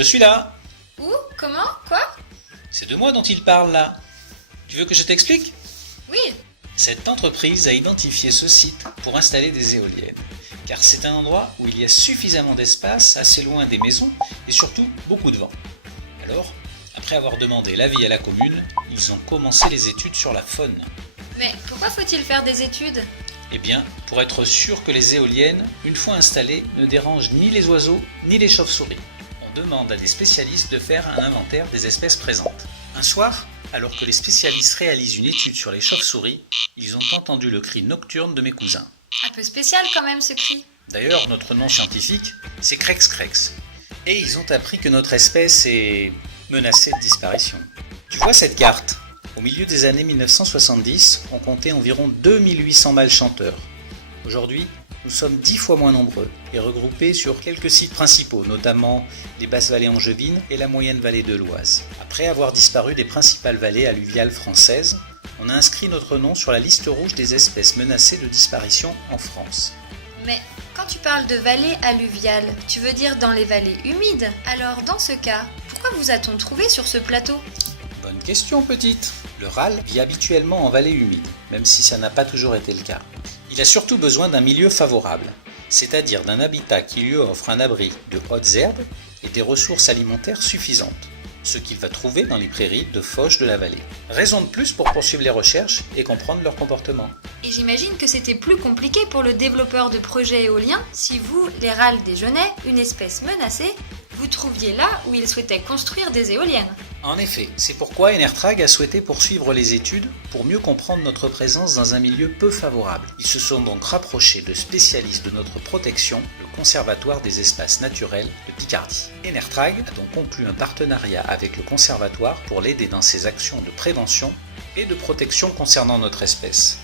Je suis là. Où? Comment? Quoi? C'est de moi dont il parle là. Tu veux que je t'explique? Oui. Cette entreprise a identifié ce site pour installer des éoliennes, car c'est un endroit où il y a suffisamment d'espace, assez loin des maisons et surtout beaucoup de vent. Alors, après avoir demandé l'avis à la commune, ils ont commencé les études sur la faune. Mais pourquoi faut-il faire des études? Eh bien, pour être sûr que les éoliennes, une fois installées, ne dérangent ni les oiseaux ni les chauves-souris. On demande à des spécialistes de faire un inventaire des espèces présentes. Un soir, alors que les spécialistes réalisent une étude sur les chauves-souris, ils ont entendu le cri nocturne de mes cousins. Un peu spécial quand même ce cri. D'ailleurs, notre nom scientifique, c'est Crex crex. Et ils ont appris que notre espèce est menacée de disparition. Tu vois cette carte? Au milieu des années 1970, on comptait environ 2800 mâles chanteurs. Aujourd'hui, nous sommes 10 fois moins nombreux et regroupés sur quelques sites principaux, notamment les basses vallées angevines et la moyenne vallée de l'Oise. Après avoir disparu des principales vallées alluviales françaises, on a inscrit notre nom sur la liste rouge des espèces menacées de disparition en France. Mais quand tu parles de vallées alluviales, tu veux dire dans les vallées humides? Alors dans ce cas, pourquoi vous a-t-on trouvé sur ce plateau? Bonne question, petite. Le râle vit habituellement en vallée humide, même si ça n'a pas toujours été le cas. Il a surtout besoin d'un milieu favorable, c'est-à-dire d'un habitat qui lui offre un abri de hautes herbes et des ressources alimentaires suffisantes, ce qu'il va trouver dans les prairies de fauche de la vallée. Raison de plus pour poursuivre les recherches et comprendre leur comportement. Et j'imagine que c'était plus compliqué pour le développeur de projets éoliens si vous, les râles déjeunaient, une espèce menacée, vous trouviez là où il souhaitait construire des éoliennes. En effet, c'est pourquoi Enertrag a souhaité poursuivre les études pour mieux comprendre notre présence dans un milieu peu favorable. Ils se sont donc rapprochés de spécialistes de notre protection, le Conservatoire des espaces naturels de Picardie. Enertrag a donc conclu un partenariat avec le Conservatoire pour l'aider dans ses actions de prévention et de protection concernant notre espèce,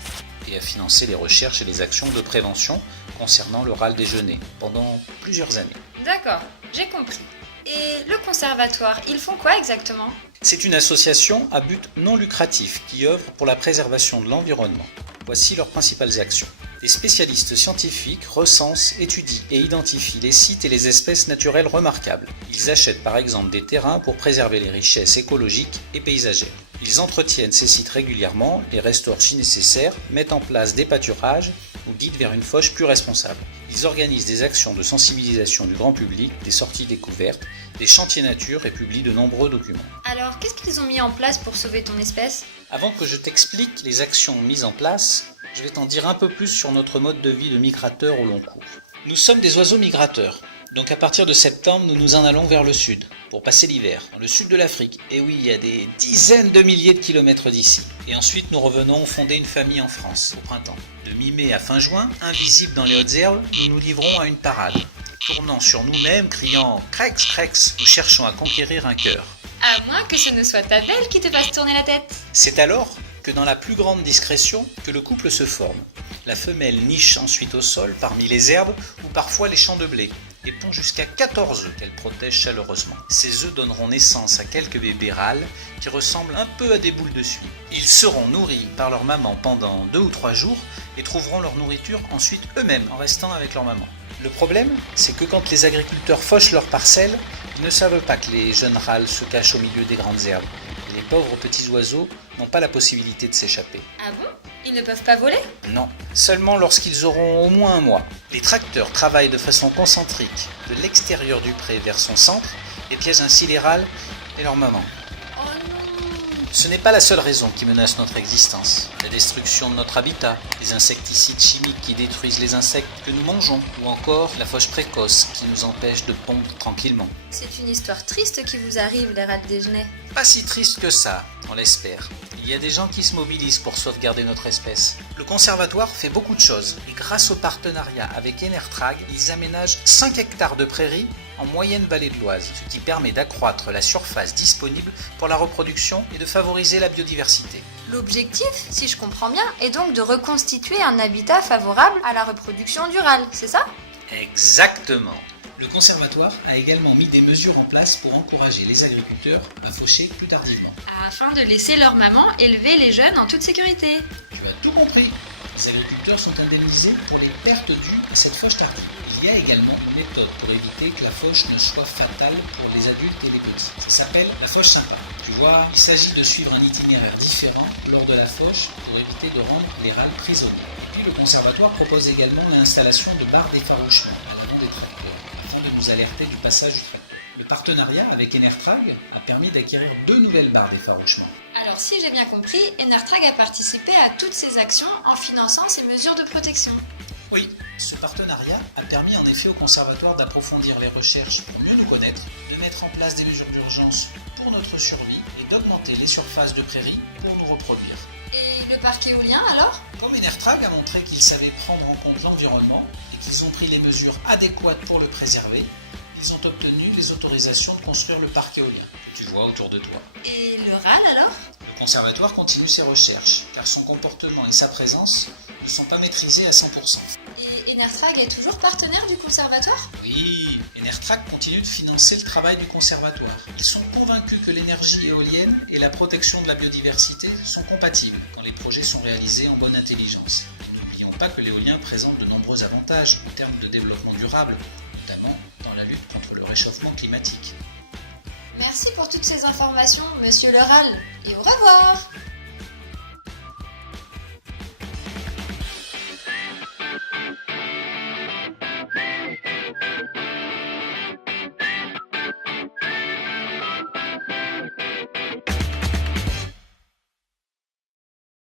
et a financé les recherches et les actions de prévention concernant le râle déjeuner pendant plusieurs années. D'accord, j'ai compris. Et le conservatoire, ils font quoi exactement? C'est une association à but non lucratif qui œuvre pour la préservation de l'environnement. Voici leurs principales actions. Des spécialistes scientifiques recensent, étudient et identifient les sites et les espèces naturelles remarquables. Ils achètent par exemple des terrains pour préserver les richesses écologiques et paysagères. Ils entretiennent ces sites régulièrement, les restaurent si nécessaire, mettent en place des pâturages ou guident vers une fauche plus responsable. Ils organisent des actions de sensibilisation du grand public, des sorties découvertes, des chantiers nature et publient de nombreux documents. Alors, qu'est-ce qu'ils ont mis en place pour sauver ton espèce? Avant que je t'explique les actions mises en place, je vais t'en dire un peu plus sur notre mode de vie de migrateur au long cours. Nous sommes des oiseaux migrateurs, donc à partir de septembre, nous nous en allons vers le sud, pour passer l'hiver, dans le sud de l'Afrique. Et oui, il y a des dizaines de milliers de kilomètres d'ici. Et ensuite, nous revenons fonder une famille en France, au printemps. De mi-mai à fin juin, invisibles dans les hautes herbes, nous nous livrons à une parade. Tournant sur nous-mêmes, criant « Crex, crex », nous cherchons à conquérir un cœur. À moins que ce ne soit ta belle qui te fasse tourner la tête. C'est alors que dans la plus grande discrétion, que le couple se forme. La femelle niche ensuite au sol parmi les herbes ou parfois les champs de blé et pond jusqu'à 14 œufs qu'elle protège chaleureusement. Ces œufs donneront naissance à quelques bébés râles qui ressemblent un peu à des boules de suie. Ils seront nourris par leur maman pendant 2 ou 3 jours et trouveront leur nourriture ensuite eux-mêmes en restant avec leur maman. Le problème, c'est que quand les agriculteurs fauchent leurs parcelles, ils ne savent pas que les jeunes râles se cachent au milieu des grandes herbes. Et les pauvres petits oiseaux n'ont pas la possibilité de s'échapper. Ah bon? Ils ne peuvent pas voler? Non, seulement lorsqu'ils auront au moins un mois. Les tracteurs travaillent de façon concentrique de l'extérieur du pré vers son centre et piègent ainsi les râles et leur maman. Oh non! Ce n'est pas la seule raison qui menace notre existence. La destruction de notre habitat, les insecticides chimiques qui détruisent les insectes que nous mangeons, ou encore la fauche précoce qui nous empêche de pondre tranquillement. C'est une histoire triste qui vous arrive, les rats de déjeuner. Pas si triste que ça, on l'espère. Il y a des gens qui se mobilisent pour sauvegarder notre espèce. Le conservatoire fait beaucoup de choses et grâce au partenariat avec Enertrag, ils aménagent 5 hectares de prairies en moyenne vallée de l'Oise, ce qui permet d'accroître la surface disponible pour la reproduction et de favoriser la biodiversité. L'objectif, si je comprends bien, est donc de reconstituer un habitat favorable à la reproduction du râle, c'est ça? Exactement. Le conservatoire a également mis des mesures en place pour encourager les agriculteurs à faucher plus tardivement. Afin de laisser leur maman élever les jeunes en toute sécurité. Tu as tout compris. Les agriculteurs sont indemnisés pour les pertes dues à cette fauche tardive. Il y a également une méthode pour éviter que la fauche ne soit fatale pour les adultes et les petits. Ça s'appelle la fauche sympa. Tu vois, il s'agit de suivre un itinéraire différent lors de la fauche pour éviter de rendre les râles prisonniers. Et puis le conservatoire propose également l'installation de barres d'effarouchement à l'avant des tracteurs afin de nous alerter du passage du tracteur. Le partenariat avec Enertrag a permis d'acquérir 2 nouvelles barres d'effarouchement. Alors si j'ai bien compris, Enertrag a participé à toutes ces actions en finançant ces mesures de protection. Oui, ce partenariat a permis en effet au conservatoire d'approfondir les recherches pour mieux nous connaître, de mettre en place des mesures d'urgence pour notre survie et d'augmenter les surfaces de prairies pour nous reproduire. Et le parc éolien alors? Comme Enertrag a montré qu'ils savaient prendre en compte l'environnement et qu'ils ont pris les mesures adéquates pour le préserver, ils ont obtenu les autorisations de construire le parc éolien que tu vois autour de toi. Et le RAL alors? Le conservatoire continue ses recherches car son comportement et sa présence ne sont pas maîtrisés à 100%. Et Enertrag est toujours partenaire du conservatoire? Oui, Enertrag continue de financer le travail du conservatoire. Ils sont convaincus que l'énergie éolienne et la protection de la biodiversité sont compatibles quand les projets sont réalisés en bonne intelligence. Et n'oublions pas que l'éolien présente de nombreux avantages en termes de développement durable, notamment dans la lutte contre le réchauffement climatique. Merci pour toutes ces informations, monsieur le RAL, et au revoir!